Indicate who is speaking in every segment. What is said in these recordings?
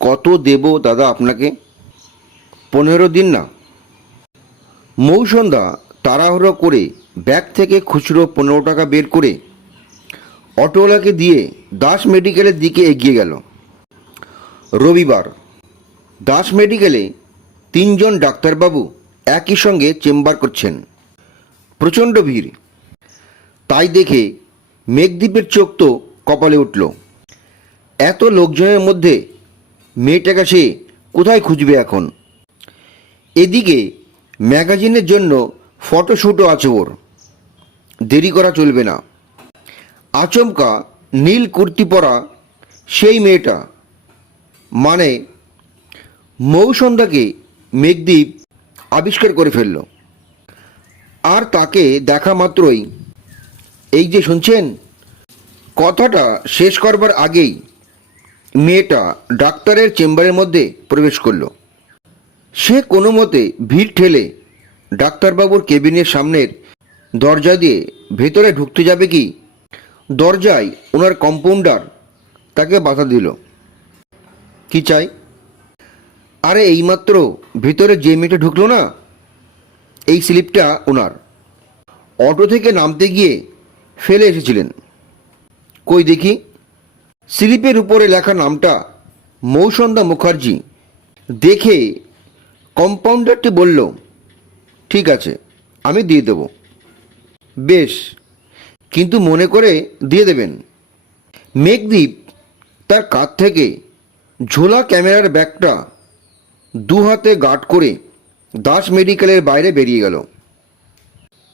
Speaker 1: কত দেব দাদা আপনাকে? পনেরো দিন না। মৌসন্ধ্যা তাড়াহুড়ো করে ব্যাগ থেকে খুচরো পনেরো টাকা বের করে অটোওয়ালাকে দিয়ে দাস মেডিকেলের দিকে এগিয়ে গেল। রবিবার দাস মেডিকেলে তিনজন ডাক্তারবাবু একই সঙ্গে চেম্বার করছেন। প্রচণ্ড ভিড়। তাই দেখে মেঘদ্বীপের চোখ তো কপালে উঠল। এত লোকজনের মধ্যে মেয়েটাকে সে কোথায় খুঁজবে এখন? এদিকে ম্যাগাজিনের জন্য ফটোশ্যুটও আছে ওর। দেরি করা চলবে না। আচমকা নীল কুর্তি পরা সেই মেয়েটা। মানে মৌসন্ধ্যাকে মেঘদ্বীপ আবিষ্কার করে ফেলল। আর তাকে দেখা মাত্রই। এই যে শুনছেন? কথাটা শেষ করবার আগেই মেয়েটা ডাক্তারের চেম্বারের মধ্যে প্রবেশ করল। সে কোনো মতে ভিড় ঠেলে ডাক্তারবাবুর কেবিনের সামনের দরজা দিয়ে ভেতরে ঢুকতে যাবে কি? দরজায় ওনার কম্পাউন্ডার তাকে বাধা দিল। কি চাই? আরে এইমাত্র ভেতরে যে মেয়েটা ঢুকলো না, এই স্লিপটা ওনার। অটো থেকে নামতে গিয়ে ফেলে এসেছিলেন। কই দেখি? স্লিপের উপরে লেখা নামটা মৌসন্দা মুখার্জি। দেখে কম্পাউন্ডারটি বলল, ঠিক আছে, আমি দিয়ে দেব। বেশ, কিন্তু মনে করে দিয়ে দেবেন। মেঘদ্বীপ তার কাঁধ থেকে ঝোলা ক্যামেরার ব্যাগটা দু হাতে গার্ড করে দাস মেডিকেলের বাইরে বেরিয়ে গেল।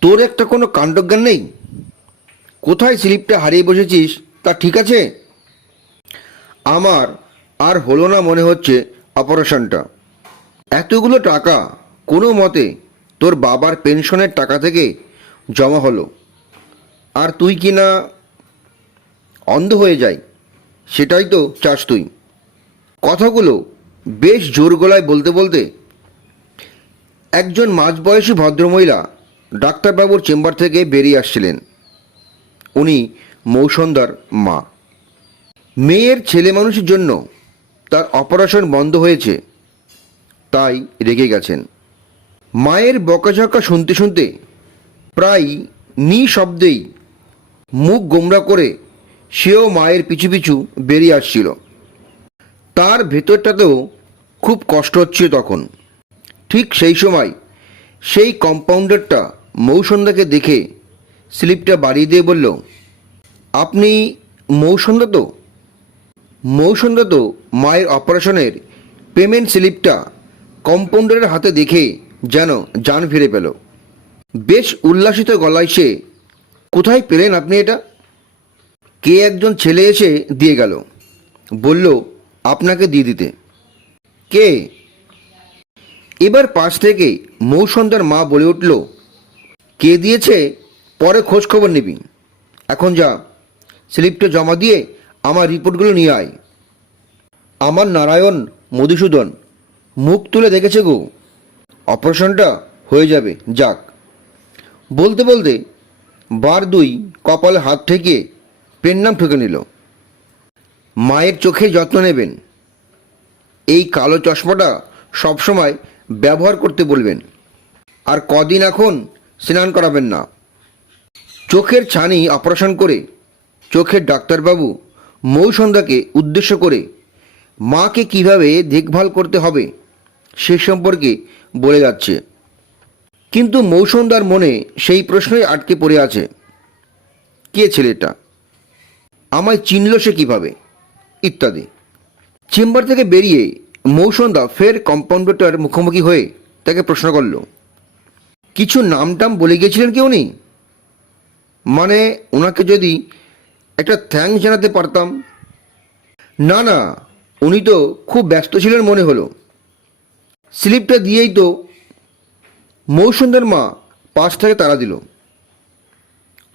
Speaker 1: তোর একটা কোনো কাণ্ডজ্ঞান নেই? কোথায় স্লিপটা হারিয়ে বসেছিস? তা ঠিক আছে? আমার আর হলো না মনে হচ্ছে অপারেশনটা। এতগুলো টাকা কোনো মতে তোর বাবার পেনশনের টাকা থেকে জমা হলো। আর তুই কি না অন্ধ হয়ে যাই, সেটাই তো চাস তুই। কথাগুলো বেশ জোর গলায় বলতে বলতে একজন মাঝবয়সী ভদ্রমহিলা ডাক্তারবাবুর চেম্বার থেকে বেরিয়ে আসছিলেন। উনি মৌসন্দার মা। মেয়ের ছেলে মানুষের জন্য তার অপারেশন বন্ধ হয়েছে, তাই রেগে গেছেন। মায়ের বকাঝকা শুনতে শুনতে প্রায় নিঃশব্দেই মুখ গোমরা করে সেও মায়ের পিছু পিছু বেরিয়ে আসছিল। তার ভেতরটাতেও খুব কষ্ট হচ্ছে তখন। ঠিক সেই সময় সেই কম্পাউন্ডারটা মৌসন্দাকে দেখে স্লিপটা বাড়িয়ে দিয়ে বলল, আপনি মৌসন্দা তো? মৌসন্ধ্যা তো মায়ের অপারেশনের পেমেন্ট স্লিপটা কম্পাউন্ডারের হাতে দেখে যেন জান ফিরে পেল। বেশ উল্লাসিত গলায় সে, কোথায় পেলেন আপনি এটা? কে একজন ছেলে এসে দিয়ে গেল। বলল, আপনাকে দিয়ে দিতে। কে? এবার পাশ থেকে মৌসন্ধ্যার মা বলে উঠল, কে দিয়েছে? পরে খোঁজ খবর নিবি। এখন যা, স্লিপটা জমা দিয়ে আমার রিপোর্টগুলো নিয়ে আয়। আমার নারায়ণ মধুসূদন, মুখ তুলে দেখেছে গো। অপারেশনটা হয়ে যাবে, যাক। বলতে বলতে বার দুই কপালে হাত ঠেকিয়ে পেন নাম ঠুকে নিল। মায়ের চোখে যত্ন নেবেন। এই কালো চশমাটা সবসময় ব্যবহার করতে বলবেন। আর কদিন এখন স্নান করাবেন না। চোখের ছানি অপারেশন করে চোখের ডাক্তারবাবু মৌসন্ধ্যাকে উদ্দেশ্য করে মাকে কীভাবে দেখভাল করতে হবে সে সম্পর্কে বলে যাচ্ছে। কিন্তু মৌসন্ধ্যার মনে সেই প্রশ্নই আটকে পড়ে আছে। কে ছেলেটা? আমায় চিনল সে কীভাবে? ইত্যাদি। চেম্বার থেকে বেরিয়ে মৌসন্ধ্যা ফের কম্পাউন্ডারটার মুখোমুখি হয়ে তাকে প্রশ্ন করল, কিছু নাম টাম বলে গিয়েছিলেন কি উনি? মানে ওনাকে যদি একটা থ্যাঙ্কস জানাতে পারতাম। না না, উনি তো খুব ব্যস্ত ছিলেন মনে হলো। স্লিপটা দিয়েই তো মৌসুন্দার মা পাশ থেকে তাড়া দিল।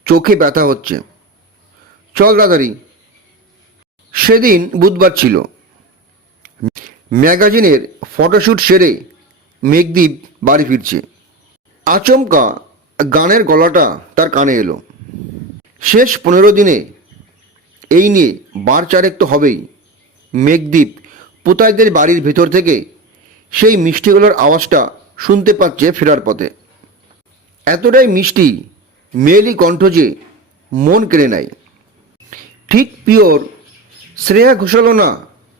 Speaker 1: চোখে ব্যথা হচ্ছে। চল দাদারি সেদিন বুধবার ছিল। ম্যাগাজিনের ফটোশ্যুট সেরে মেঘদ্বীপ বাড়ি ফিরছে। আচমকা গানের গলাটা তার কানে এলো। শেষ পনেরো দিনে এই নিয়ে বার চারেক তো হবেই। মেঘদ্বীপ পুতাইদের বাড়ির ভেতর থেকে সেই মিষ্টিগুলোর আওয়াজটা শুনতে পাচ্ছে ফেরার পথে। এতটাই মিষ্টি, মেয়েলি কণ্ঠ যে মন কেড়ে নেয়। ঠিক পিওর, শ্রেয়া ঘোষালও না,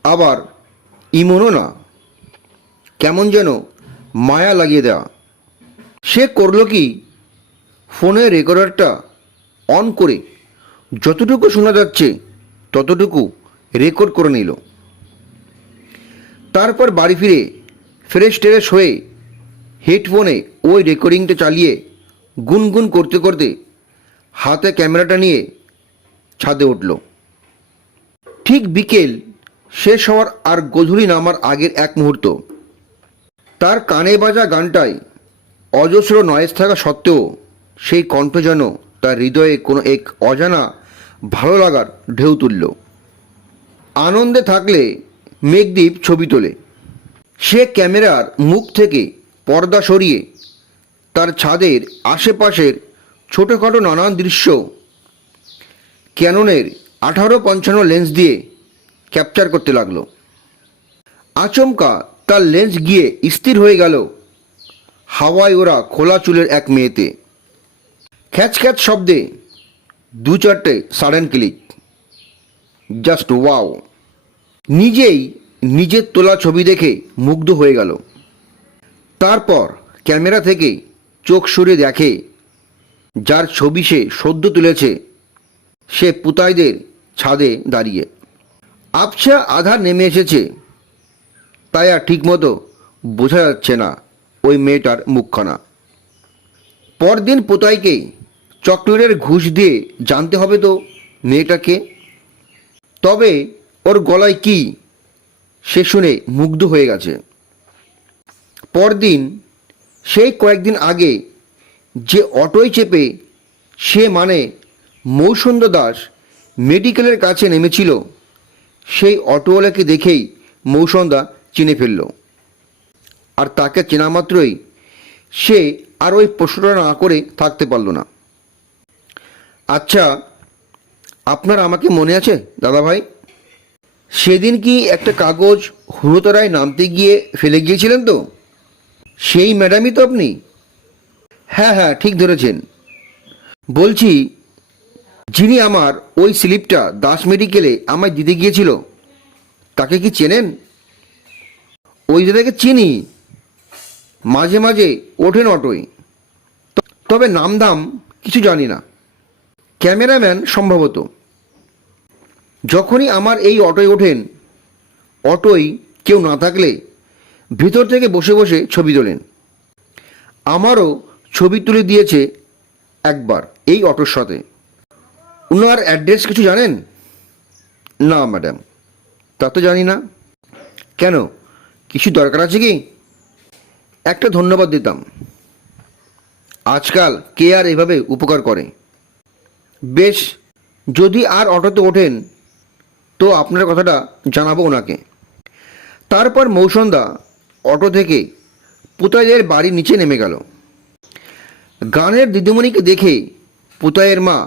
Speaker 1: আবার ইমনও না। কেমন যেন মায়া লাগিয়ে দেওয়া সে করল কি? ফোনের রেকর্ডারটা অন করে যতটুকু শোনা যাচ্ছে, ততটুকু রেকর্ড করে নিল। তারপর বাড়ি ফিরে ফ্রেশ ট্রেশ হয়ে হেডফোনে ওই রেকর্ডিংটা চালিয়ে গুনগুন করতে করতে হাতে ক্যামেরাটা নিয়ে ছাদে উঠল। ঠিক বিকেল, শেষ হওয়ার আর গধূলি নামার আগের এক মুহূর্ত। তার কানে বাজা গানটায় অজস্র নয়েজ থাকা সত্ত্বেও সেই কণ্ঠ যেন তার হৃদয়ে কোনো এক অজানা ভালো লাগার ঢেউ তুলল। আনন্দে থাকলে মেঘদ্বীপ ছবি তোলে। সে ক্যামেরার মুখ থেকে পর্দা সরিয়ে তার ছাদের আশেপাশের ছোটোখাটো নানান দৃশ্য ক্যাননের আঠারো পঞ্চান্ন লেন্স দিয়ে ক্যাপচার করতে লাগল। আচমকা তার লেন্স গিয়ে স্থির হয়ে গেল হাওয়ায় ওরা খোলা চুলের এক মেয়েতে। খ্যাচ খ্যাচ শব্দে দু চারটে সাডেন ক্লিক জাস্ট ওয়াও নিজেই নিজের তোলা ছবি দেখে মুগ্ধ হয়ে গেল। তারপর ক্যামেরা থেকে চোখ সরিয়ে দেখে, যার ছবি সে সদ্য তুলেছে, সে পুতাইদের ছাদে দাঁড়িয়ে। আবছা আধার নেমে এসেছে, তাই আর ঠিকমতো বোঝা যাচ্ছে না ওই মেয়েটার মুখখানা। পরদিন পোতাইকে চকলেটের ঘুষ দিয়ে জানতে হবে তো মেয়েটাকে। তবে ওর গলায় কি, সে শুনে মুগ্ধ হয়ে গেছে। পরদিন, সেই কয়েকদিন আগে যে অটোয় চেপে সে মানে মৌসুন্দ দাস মেডিকেলের কাছে নেমেছিল, সেই অটোওয়ালাকে দেখেই মৌসন্দা চিনে ফেলল। আর তাকে চেনা মাত্রই সে আর ওই প্রশ্নটা না করে থাকতে পারল না। আচ্ছা আপনার আমাকে মনে আছে দাদা ভাই সেদিন কি একটা কাগজ হুড়োতরায় নামতে গিয়ে ফেলে গিয়েছিলেন তো? সেই ম্যাডামই তো আপনি? হ্যাঁ হ্যাঁ ঠিক ধরেছেন। বলছি, যিনি আমার ওই স্লিপটা দাস মেডিকেলে আমায় দিতে গিয়েছিল, তাকে কি চেনেন? ওই দাদাকে চিনি। মাঝে মাঝে ওঠেন অটোয়। তবে নাম দাম কিছু জানি না। ক্যামেরাম্যান সম্ভবত। যখনই আমার এই অটোয় ওঠেন, অটোয় কেউ না থাকলে ভিতর থেকে বসে বসে ছবি তোলেন। আমারও ছবি তুলে দিয়েছে একবার এই অটোর সাথে। ওনার অ্যাড্রেস কিছু জানেন? না, ম্যাডাম। তা তো জানি না। কেন? কিছু দরকার আছে কি? একটা ধন্যবাদ দিতাম। আজকাল কে আর এভাবে উপকার করে? বেশ, যদি আর অটোতে ওঠেন, তো আপনার কথাটা জানাব ওনাকে। তারপর মৌসন্দা অটো থেকে পুতাইয়ের বাড়ির নিচে নেমে গেল। গানের দিদিমণিকে দেখে পুতাইয়ের মা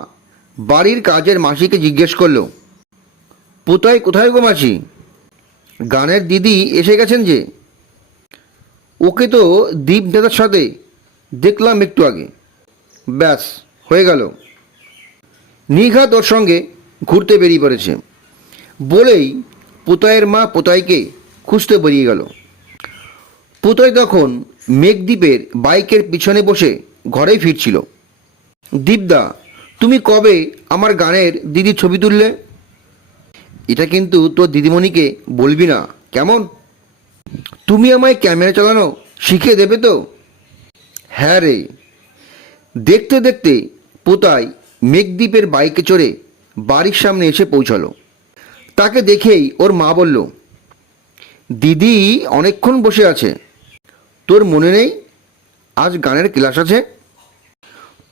Speaker 1: বাড়ির কাজের মাসিকে জিজ্ঞেস করল, পুতাই, কোথায় গো মাসি? গানের দিদি এসে গেছেন যে? ওকে তো দীপ দাদার সাথে দেখলাম একটু আগে। ব্যাস, হয়ে গেল। নিঘাত ওর সঙ্গে ঘুরতে বেরিয়ে পড়েছে। বলেই পুতাইয়ের মা পোতাইকে খুঁজতে বেরিয়ে গেল। পুতাই তখন মেঘদ্বীপের বাইকের পিছনে বসে ঘরেই ফিরছিল। দীপদা, তুমি কবে আমার গানের দিদির ছবি তুললে? এটা কিন্তু তোর দিদিমণিকে বলবি না। কেমন? তুমি আমায় ক্যামেরা চালানো শিখিয়ে দেবে তো? হ্যাঁ রে। দেখতে দেখতে পোতাই মেঘদ্বীপের বাইকে চড়ে বাড়ির সামনে এসে পৌঁছালো। তাকে দেখেই ওর মা বলল, দিদি, অনেকক্ষণ বসে আছে। তোর মনে নেই? আজ গানের ক্লাস আছে?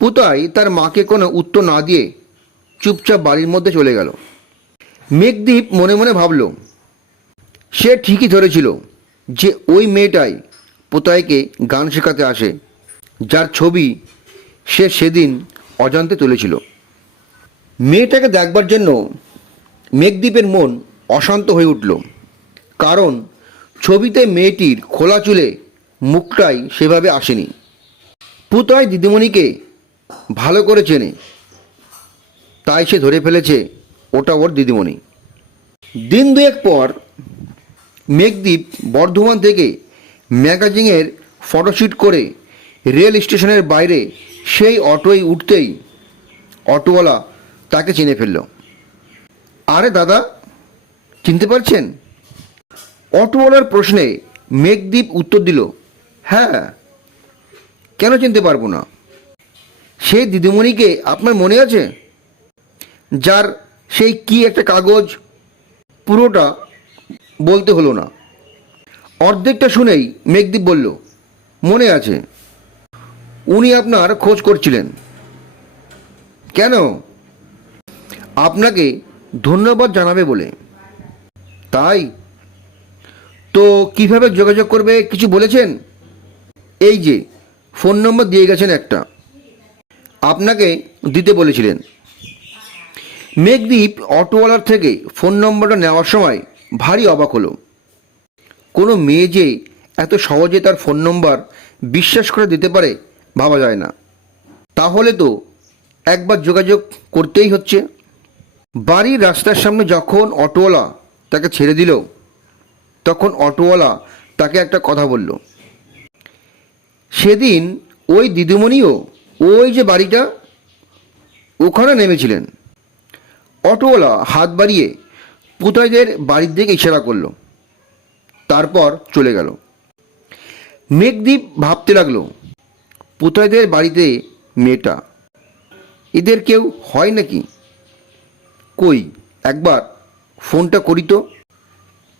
Speaker 1: পুতাই তার মাকে কোনো উত্তর না দিয়ে চুপচাপ বাড়ির মধ্যে চলে গেল। মেঘদ্বীপ মনে মনে ভাবল, সে ঠিকই ধরেছিল যে ওই মেয়েটাই পোতাইকে গান শেখাতে আসে। যার ছবি সে সেদিন অজান্তে তুলেছিল। মেয়েটাকে দেখবার জন্য মেঘদ্বীপের মন অশান্ত হয়ে উঠল, কারণ ছবিতে মেয়েটির খোলা চুলে মুখটাই সেভাবে আসেনি। পুতয় দিদিমণিকে ভালো করে চেনে, তাই সে ধরে ফেলেছে, ওটা ওর দিদিমণি। দিন দুয়েক পর মেঘদ্বীপ বর্ধমান থেকে ম্যাগাজিনের ফটোশ্যুট করে রেল স্টেশনের বাইরে সেই অটোয় উঠতেই অটোওয়ালা তাকে চিনে ফেলল। আরে দাদা, চিনতে পারছেন? অটোওয়ালার প্রশ্নে মেঘদ্বীপ উত্তর দিল হ্যাঁ কেন চিনতে পারব না? সেই দিদিমণিকে আপনার মনে আছে? যার সেই কি একটা কাগজ পুরোটা বলতে হলো না। অর্ধেকটা শুনেই মেঘদীপ বলল, মনে আছে। উনি আপনার খোঁজ করছিলেন। কেন? আপনাকে ধন্যবাদ জানাবে বলে। তাই? তো কীভাবে যোগাযোগ করবে, কিছু বলেছেন? এই যে, ফোন নম্বর দিয়ে গেছেন একটা। আপনাকে দিতে বলেছিলেন। মেঘদ্বীপ অটোওয়ালার থেকে ফোন নম্বরটা নেওয়ার সময় ভারী অবাক হলো। কোনো মেয়ে যে এত সহজে তার ফোন নম্বর বিশ্বাস করে দিতে পারে ভাবা যায় না। তাহলে তো একবার যোগাযোগ করতেই হচ্ছে। বাড়ির রাস্তার সামনে যখন অটোওয়ালা তাকে ছেড়ে দিল, তখন অটোওয়ালা তাকে একটা কথা বলল। সেদিন ওই দিদিমণিও ওই যে বাড়িটা ওখানে নেমেছিলেন। অটোওয়ালা হাত বাড়িয়ে পুতাইদের বাড়ির দিকে ইশারা করল। তারপর চলে গেল। মেঘদ্বীপ ভাবতে লাগল পুতাইদের বাড়িতে মেয়েটা। এদের কেউ হয় নাকি? কই? একবার ফোনটা করি তো।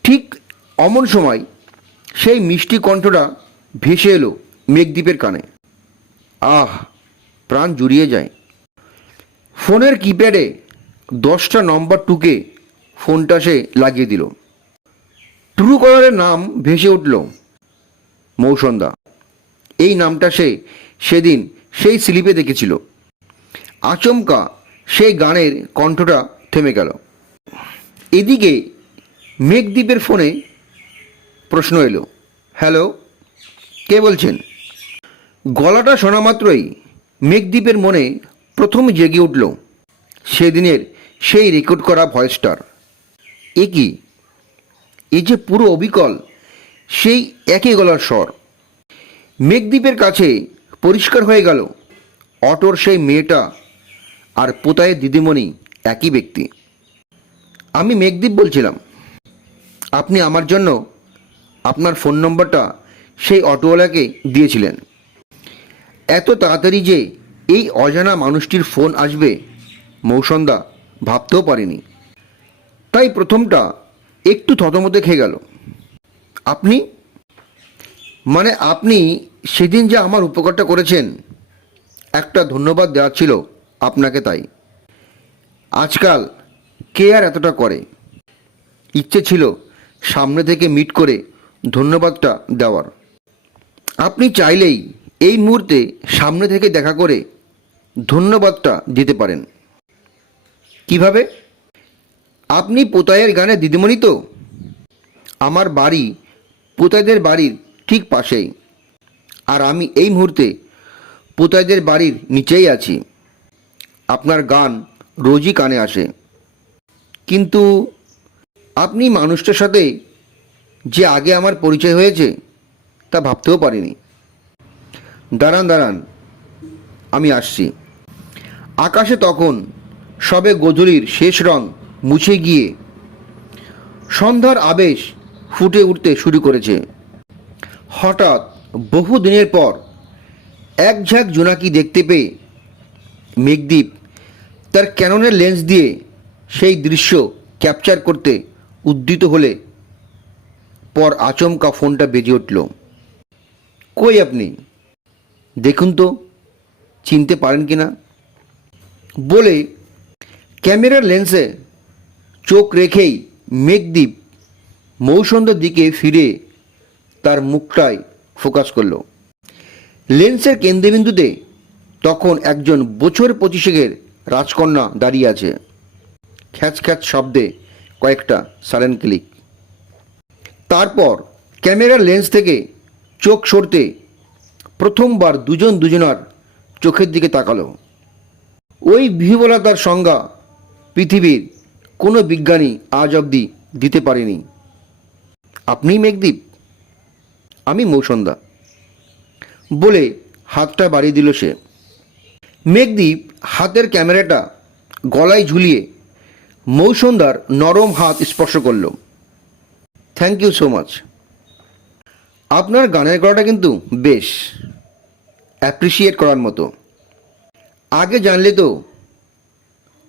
Speaker 1: ঠিক অমন সময় সেই মিষ্টি কণ্ঠটা ভেসে এলো মেঘদ্বীপের কানে। আহ, প্রাণ জুড়িয়ে যায়। ফোনের কিপ্যাডে দশটা নম্বর টুকে ফোনটা সে লাগিয়ে দিল। ট্রু কলারের নাম ভেসে উঠল মৌসন্দা এই নামটা সে সেদিন সেই স্লিপে দেখেছিল। আচমকা সেই গানের কণ্ঠটা থেমে গেল। এদিকে মেঘদ্বীপের ফোনে প্রশ্ন এলো, হ্যালো, কে বলছেন? গলাটা শোনা মাত্রই মেঘদ্বীপের মনে প্রথম জেগে উঠল সেদিনের সেই রেকর্ড করা ভয়েসটার এ কি? এ যে পুরো অবিকল, সেই একই গলার স্বর। মেঘদ্বীপের কাছে পরিষ্কার হয়ে গেল। অটোর সেই মেয়েটা আর পোতায়ের দিদিমণি একই ব্যক্তি। আমি মেঘদ্বীপ বলছিলাম, আপনি আমার জন্য আপনার ফোন নম্বরটা সেই অটোওয়ালাকে দিয়েছিলেন। এত তাড়াতাড়ি যে এই অজানা মানুষটির ফোন আসবে, মৌসন্দা ভাবতেও পারিনি। তাই প্রথমটা একটু থতমতে খেয়ে গেল। আপনি? মানে আপনি সেদিন যে আমার উপকারটা করেছেন, একটা ধন্যবাদ দেওয়ার ছিল আপনাকে তাই। আজকাল কে আর এতটা করে? ইচ্ছে ছিল সামনে থেকে মিট করে ধন্যবাদটা দেওয়ার। আপনি চাইলেই এই মুহূর্তে সামনে থেকে দেখা করে ধন্যবাদটা দিতে পারেন। কীভাবে? আপনি পোতায়ের গানে দিদিমণি তো? আমার বাড়ি পোতাইদের বাড়ির ঠিক পাশেই। আর আমি এই মুহূর্তে পোতাইদের বাড়ির নিচেই আছি। আপনার গান রোজই কানে আসে। কিন্তু আপনি মানুষটার সাথে যে আগে আমার পরিচয় হয়েছে, তা ভাবতেও পারিনি। দাঁড়ান দাঁড়ান, আমি আসছি। আকাশে তখন সবে গোধূলির শেষ রং মুছে গিয়ে সন্ধ্যার আবেশ ফুটে উঠতে শুরু করেছে। হঠাৎ বহু দিনের পর এক ঝাঁক জোনাকি দেখতে পেয়ে মেঘদ্বীপ তার ক্যাননের লেন্স দিয়ে সেই দৃশ্য ক্যাপচার করতে উদ্যত হলে পর আচমকা ফোনটা বেজে উঠল। কই আপনি? দেখুন তো, চিনতে পারেন কি না বলে ক্যামেরার লেন্সে চোখ রেখেই মেঘদ্বীপ মৌসন্দের দিকে ফিরে তার মুখটায় ফোকাস করল। লেন্সের কেন্দ্রবিন্দুতে তখন একজন বছর পঁচিশেকের রাজকন্যা দাঁড়িয়ে আছে। খ্যাচ খ্যাচ শব্দে কয়েকটা সালেন ক্লিক। তারপর ক্যামেরার লেন্স থেকে চোখ সরতে প্রথমবার দুজন দুজনার চোখের দিকে তাকালো। ওই বিহবলতার সংজ্ঞা পৃথিবীর কোনো বিজ্ঞানী আজ অবধি দিতে পারেনি। আপনি মেঘদ্বীপ? আমি মৌসন্দা বলে হাতটা বাড়িয়ে দিল সে। মেঘদ্বীপ হাতের ক্যামেরাটা গলায় ঝুলিয়ে মৌসন্দার নরম হাত স্পর্শ করল। থ্যাংক ইউ সো মাচ আপনার গানের গলাটা কিন্তু বেশ অ্যাপ্রিসিয়েট করার মতো। আগে জানলে তো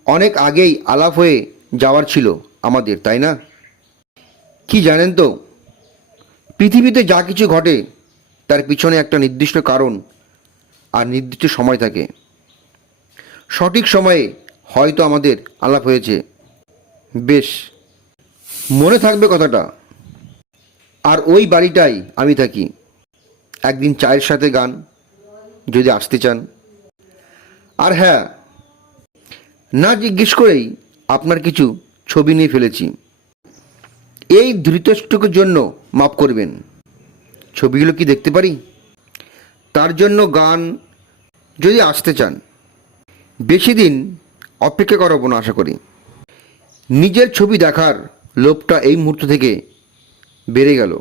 Speaker 1: অনেক আগেই আলাপ হয়ে যাওয়ার ছিল আমাদের, তাই না? কি জানেন তো? পৃথিবীতে যা কিছু ঘটে, তার পিছনে একটা নির্দিষ্ট কারণ আর নির্দিষ্ট সময় থাকে। সঠিক সময়ে হয়তো আমাদের আলাপ হয়েছে। বেশ, মনে থাকবে কথাটা। আর ওই বাড়িটাই আমি থাকি। একদিন চায়ের সাথে গান, যদি আসতে চান। আর হ্যাঁ না জিজ্ঞেস করেই আপনার কিছু ছবি নিয়ে ফেলেছি। এই ধৃতষ্টুকের জন্য মাফ করবেন। ছবিগুলো কি দেখতে পারি? তার জন্য গান যদি আসতে চান, বেশি দিন অপেক্ষা করাবো না, আশা করি। নিজের ছবি দেখার লোভটা এই মুহূর্ত থেকে বেড়ে গেল।